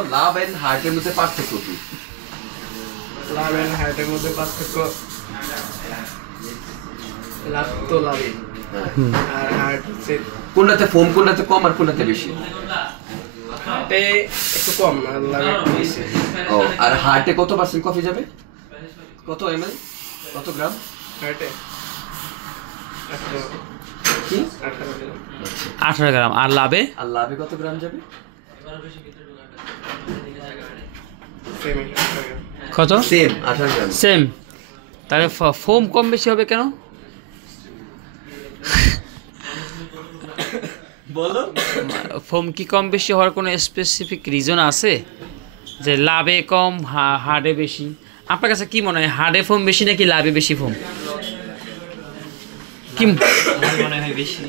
Love and হার্টের মধ্যে পার্থক্য কি? লাভ এন্ড হার্টের মধ্যে পার্থক্য, লাভ তো লাভই, আর হার্ট হচ্ছে কোনটাতে ফোম, কোনটাতে কম আর কোনটাতে বেশি? হার্টে একটু কম আর লাভে একটু বেশি। ও, আর হার্টে কত পার্সেন্ট কফি যাবে? কত এমএল, কত গ্রাম? হার্টে 18 গ্রাম। আর লাভে? আর লাভে কত গ্রাম যাবে? কত? সেম 18 গ্রাম। সেম। তাহলে ফোম কম বেশি হবে কেন? বলো। ফোম কি কম বেশি হওয়ার কোনো স্পেসিফিক রিজন আছে যে লাভে কম হার্ডে বেশি? আপনার কাছে কি মনে হয়, হার্ডে ফোম বেশি নাকি লাভে বেশি ফোম? কি মনে হয় বেশি?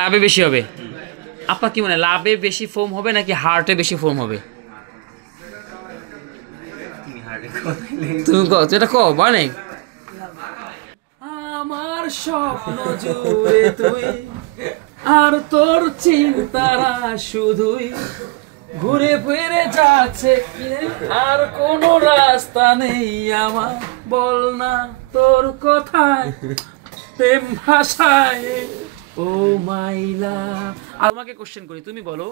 লাভে বেশি হবে। আপনার কি মনে হয় লাভে বেশি ফোম হবে নাকি হার্টে বেশি ফোম হবে? তুমি কও, এটা কও মানে আমার স্বপ্ন জুড়ে তুই আর তোর চিন্তারা শুধুই ঘুরে ফিরে যাচ্ছে, আর কোনো রাস্তা নেই আমার, বল না তোর কথায় প্রেম ভাষায় ও মাইলা। আমাকে কোশ্চেন করি, তুমি বলো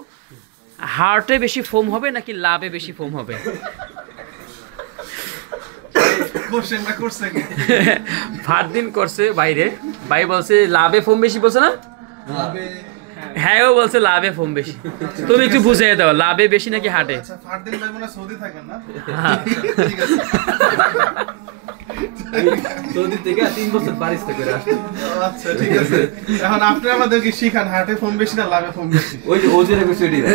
হার্টে বেশি ফোম হবে নাকি লাভে বেশি ফোম হবে? ফারদিন করছে বাইরে, ভাই বলছে লাভে ফোম বেশি, বলছে না? হ্যাঁ, ও বলছে লাভে ফোম বেশি। তুমি একটু বুঝিয়ে দাও, লাভে বেশি নাকি হার্টে? ফারদিন ভাই মনে সৌদি থাকেন না? ঠিক আছে। সৌদি থেকে 3 বছর বারিস্তা করে আসছে। আচ্ছা ঠিক আছে, এখন আপনি আমাদেরকে শিখান হার্টে ফোম বেশি না লাভে ফোম বেশি? ওই যে ওজের কিছু এটি না।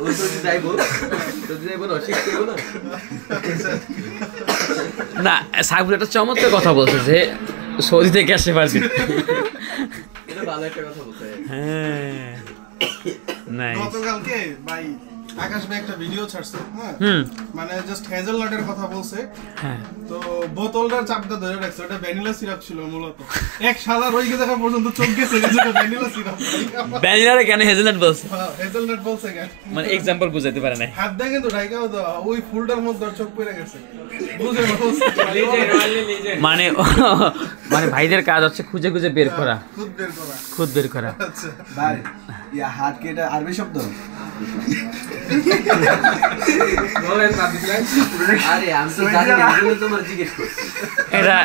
ও যদি যাইবো না, শিখতে যাইবো না। না, সাইফুল একটা চমৎকার কথা বলছে যে সৌদি থেকে আসতে পারছি। এটা ভালো একটা কথা বলছে। হ্যাঁ, নাইস। গতকালকে ভাই আকাশ ভাই একটা ভিডিও ছাড়ছে, হ্যাঁ, মানে জাস্ট হেজেলনাটের কথা বলছে। হ্যাঁ, তো বোতলটার চাপটা ধরে রাখছে, ওটা ভ্যানিলা সিরাপ ছিল মূলত। এক শালা রইকে দেখা পর্যন্ত চোখ গেছে যে ওটা ভ্যানিলা সিরাপ। ভ্যানিলারে কেন হেজেলনাট বলছে? হেজেলনাট বলছে কেন, মানে এক্সাম্পল বুঝাইতে পারে না। হাত দিয়ে কিন্তু রাইকাও দেওয়া, ওই ফুলটার মধ্যে ওর চোখ পড়ে গেছে। বুঝে বলছে মানে মানে ভাইদের কাজ হচ্ছে খুঁজে খুঁজে বের করা, খুদ বের করা। খুদ বের করা। আচ্ছা ভাই ইয়া হাত কি এটা আরবি শব্দ? আরে আমি তো জানি না, আমি তোমার জিজ্ঞেস করছি। এটা